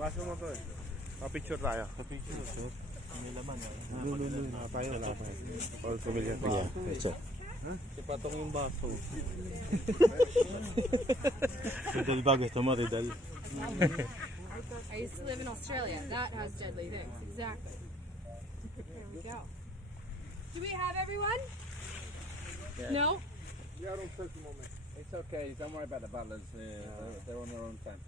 Baso mo to eh. Papicture tayo. Picture ito. May laman. Lulu tayo, wala pa eh. All familiar pa. Yeah, picture. Si Patong yung baso. Ridal ba? Gusto mo, Ridal? I used to live in Australia. That has deadly things. Exactly. There we go. Do we have everyone? Yeah. No? Yeah, don't take a moment. It's okay. Don't worry about the butlers. They're on their own time.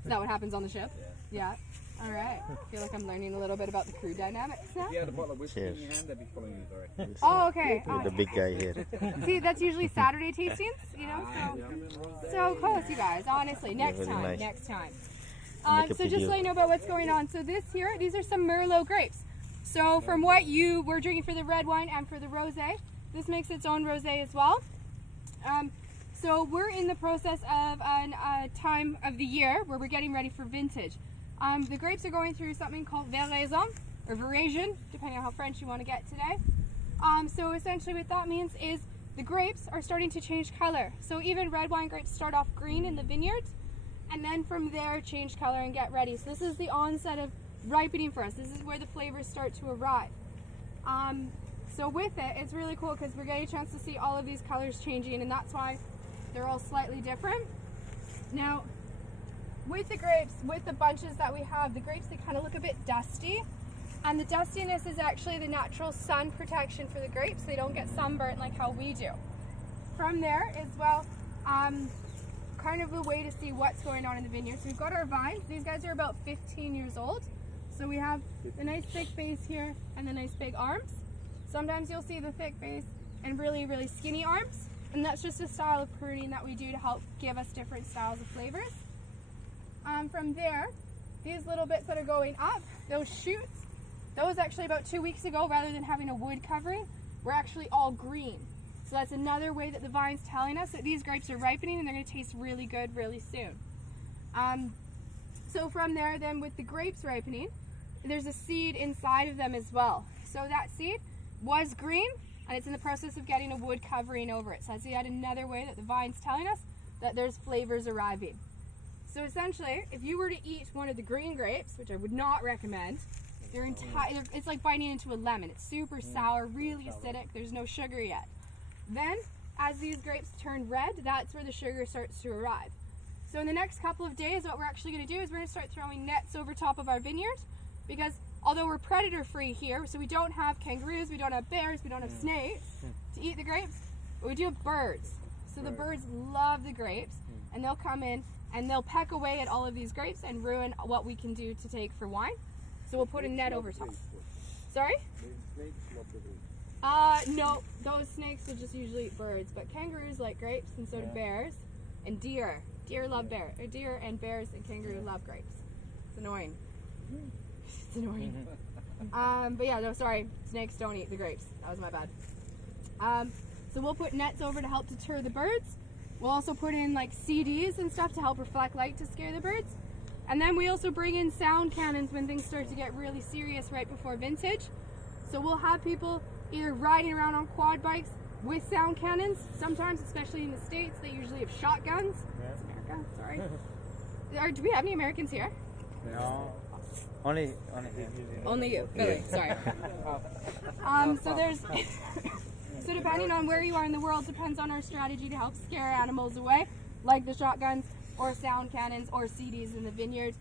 Is that what happens on the ship? Yeah. All right. I feel like I'm learning a little bit about the crew dynamics now. If you had a bottle of whiskey Cheers. in your hand, they'd be following you directly. Oh, okay. The big guy here. See, that's usually Saturday tastings, you know? So close, you guys. Honestly, next very time. nice. Next time. Make a So just video. to let you know about what's going on. So this here, these are some Merlot grapes. So from what you were drinking for the red wine and for the rosé, this makes its own rosé as well. So we're in the process of a time of the year where we're getting ready for vintage. The grapes are going through something called veraison or veraison, depending on how French you want to get today. So essentially what that means is the grapes are starting to change color. So even red wine grapes start off green in the vineyard, and then from there change color and get ready. So this is the onset of ripening for us. This is where the flavors start to arrive. So with it, it's really cool because we're getting a chance to see all of these colors changing, and that's why they're all slightly different. Now, with the grapes, with the bunches that we have, the grapes, they kind of look a bit dusty. And the dustiness is actually the natural sun protection for the grapes. They don't get sunburnt like how we do. From there as well, kind of a way to see what's going on in the vineyard. So we've got our vines. These guys are about 15 years old. So we have the nice thick base here and the nice big arms. Sometimes you'll see the thick base and really, really skinny arms. And that's just a style of pruning that we do to help give us different styles of flavors. From there, these little bits that are going up, those shoots, those actually about 2 weeks ago, rather than having a wood covering, were actually all green. So that's another way that the vine's telling us that these grapes are ripening and they're going to taste really good really soon. So from there, then with the grapes ripening, there's a seed inside of them as well. So that seed was green and it's in the process of getting a wood covering over it. So that's yet another way that the vine's telling us that there's flavors arriving. So essentially, if you were to eat one of the green grapes, which I would not recommend, it's like biting into a lemon. It's super sour, really acidic. There's no sugar yet. Then, as these grapes turn red, that's where the sugar starts to arrive. So in the next couple of days, what we're actually going to do is we're going to start throwing nets over top of our vineyard, because although we're predator free here, so we don't have kangaroos, we don't have bears, we don't have snakes to eat the grapes, but we do have birds. So the birds love the grapes, and they'll come in and they'll peck away at all of these grapes and ruin what we can do to take for wine. So we'll put a net over top. Sorry? No, those snakes will just usually eat birds, but kangaroos like grapes, and so do bears, and deer. Deer love bear. Deer and bears and kangaroo love grapes. It's annoying. It's annoying. But yeah, no, sorry. Snakes don't eat the grapes. That was my bad. So we'll put nets over to help deter the birds. We'll also put in like CDs and stuff to help reflect light to scare the birds. And then we also bring in sound cannons when things start to get really serious right before vintage. So we'll have people either riding around on quad bikes with sound cannons. Sometimes, especially in the States, they usually have shotguns. It's America, sorry. Do we have any Americans here? No. Only him. Only you, Billy, sorry. So there's, so depending on where you are in the world, depends on our strategy to help scare animals away, like the shotguns, or sound cannons, or CDs in the vineyard.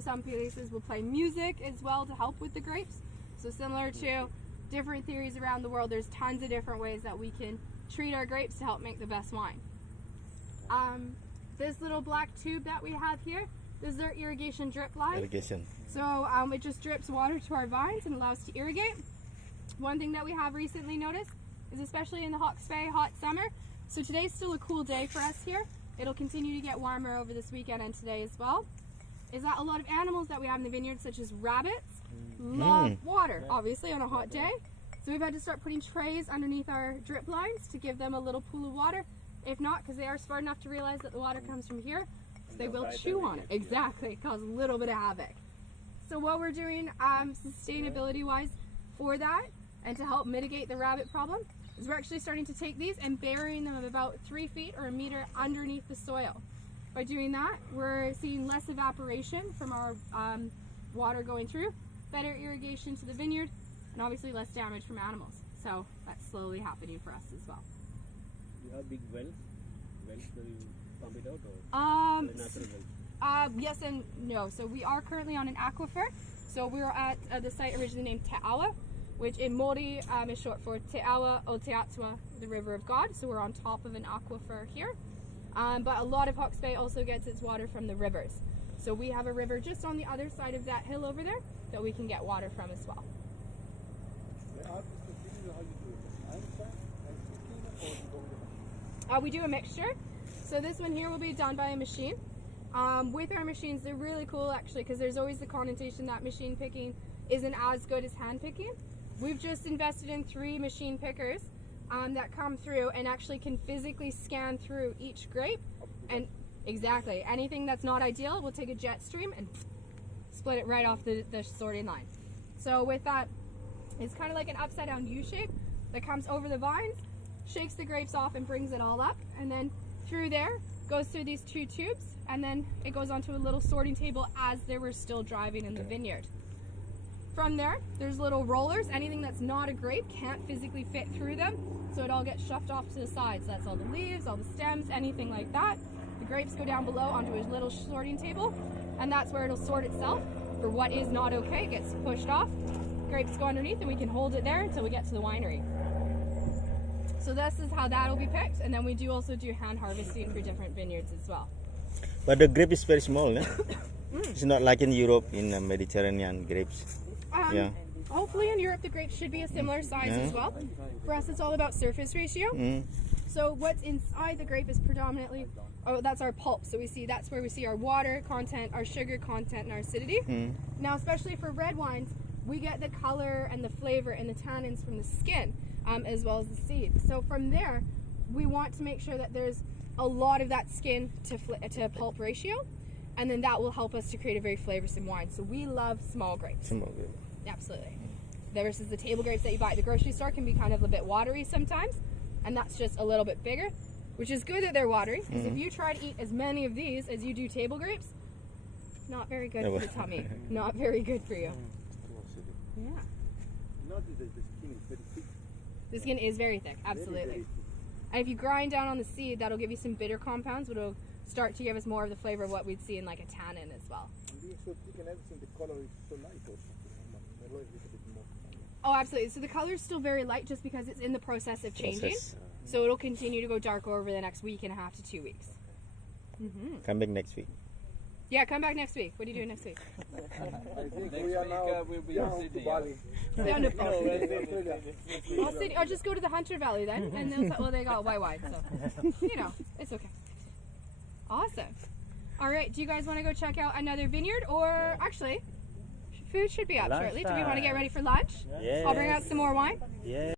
Some places will play music as well to help with the grapes. So similar to different theories around the world, there's tons of different ways that we can treat our grapes to help make the best wine. This little black tube that we have here, this is our irrigation drip line. Irrigation. So it just drips water to our vines and allows us to irrigate. One thing that we have recently noticed is, especially in the Hawke's Bay hot summer, so today's still a cool day for us here. It'll continue to get warmer over this weekend and today as well. Is that a lot of animals that we have in the vineyard, such as rabbits, love water, obviously on a hot day. So we've had to start putting trays underneath our drip lines to give them a little pool of water. If not, because they are smart enough to realize that the water comes from here, so they will chew on it. Exactly, cause a little bit of havoc. So what we're doing sustainability-wise for that, and to help mitigate the rabbit problem, is we're actually starting to take these and burying them about 3 feet or a meter underneath the soil. By doing that, we're seeing less evaporation from our water going through, better irrigation to the vineyard, and obviously less damage from animals. So that's slowly happening for us as well. You have big wells where you pump it out, or natural wells? Yes and no. So we are currently on an aquifer. So we're at the site originally named Te Awa, which in Māori is short for Te Awa o Te Atua, the river of God. So we're on top of an aquifer here. But a lot of Hawke's Bay also gets its water from the rivers. So we have a river just on the other side of that hill over there that we can get water from as well. We do a mixture. So this one here will be done by a machine. With our machines, they're really cool actually, because there's always the connotation that machine picking isn't as good as hand picking. We've just invested in 3 machine pickers that come through and actually can physically scan through each grape, and exactly anything that's not ideal, we'll take a jet stream and split it right off the sorting line. So with that, it's kind of like an upside down U shape that comes over the vines, shakes the grapes off and brings it all up, and then through there goes through these 2 tubes, and then it goes onto a little sorting table as they were still driving in the vineyard. From there, there's little rollers. Anything that's not a grape can't physically fit through them, so it all gets shoved off to the sides. That's all the leaves, all the stems, anything like that. The grapes go down below onto a little sorting table, and that's where it'll sort itself. For what is not okay, it gets pushed off. Grapes go underneath, and we can hold it there until we get to the winery. So this is how that'll be picked, and then we do also do hand harvesting for different vineyards as well. But the grape is very small, eh? It's not like in Europe, in Mediterranean grapes. Yeah. Hopefully in Europe the grapes should be a similar size as well. For us it's all about surface ratio. So what's inside the grape is predominantly, that's our pulp. So that's where we see our water content, our sugar content, and our acidity. Now especially for red wines, we get the color and the flavor and the tannins from the skin, as well as the seed. So from there, we want to make sure that there's a lot of that skin to pulp ratio, and then that will help us to create a very flavorsome wine. So we love small grapes. Small grape. Absolutely. Versus the table grapes that you buy at the grocery store can be kind of a bit watery sometimes, and that's just a little bit bigger, which is good that they're watery, because if you try to eat as many of these as you do table grapes, not very good for the tummy. Not very good for you. Yeah. The skin is very thick, absolutely. And if you grind down on the seed, that'll give you some bitter compounds, which will start to give us more of the flavor of what we'd see in like a tannin as well. Oh, absolutely. So the color is still very light just because it's in the process of changing. So it'll continue to go darker over the next 1.5 to 2 weeks. Come back next week. Yeah, come back next week. What are you doing next week? Next week we'll be in Sydney. Down to Sydney. Or just go to the Hunter Valley then, and they'll well, they got white wine, so you know, it's okay. Awesome. All right, do you guys want to go check out another vineyard, or actually, food should be up shortly. Do we want to get ready for lunch? Yeah. I'll bring out some more wine. Yeah.